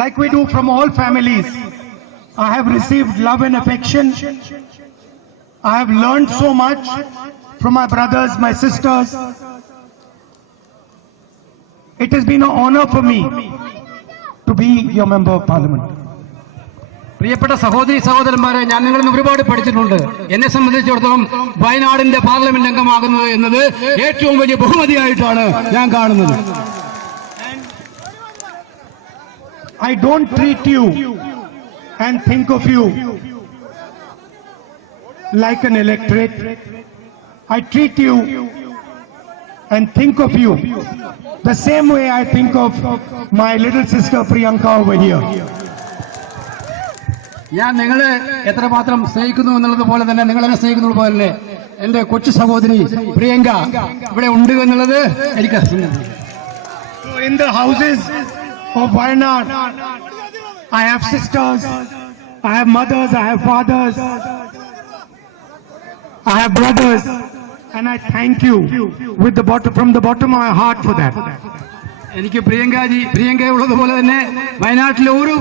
like we do from all families, I have received love and affection. I have learned so much from my brothers, my sisters. It has been an honor for me to be your member of parliament. പ്രിയപ്പെട്ട സഹോദരി സഹോദരന്മാരെ, ഞാൻ നിങ്ങളിൽ നിന്ന് ഒരുപാട് പഠിച്ചിട്ടുണ്ട്. എന്നെ സംബന്ധിച്ചിടത്തോളം വയനാടിന്റെ പാർലമെന്റ് അംഗമാകുന്നത് എന്നത് ഏറ്റവും വലിയ ബഹുമതിയായിട്ടാണ് ഞാൻ കാണുന്നത്. I don't treat you and think of you like an electorate. I treat you and think of you the same way I think of my little sister Priyanka over here. ഞാൻ നിങ്ങളെ എത്രമാത്രം സ്നേഹിക്കുന്നു എന്നുള്ളത് പോലെ തന്നെ നിങ്ങളെന്നെ സ്നേഹിക്കുന്നത് പോലെ തന്നെ എന്റെ കൊച്ചു സഹോദരി പ്രിയങ്ക ഇവിടെ ഉണ്ട് എന്നുള്ളത് എനിക്ക്. So in the houses of Wayanad, I have sisters, I have mothers, I have fathers, I have brothers, and I thank you from the bottom of my heart for that. എനിക്ക് പ്രിയങ്ക ഉള്ളതുപോലെ തന്നെ വയനാട്ടിലെ ഓരോ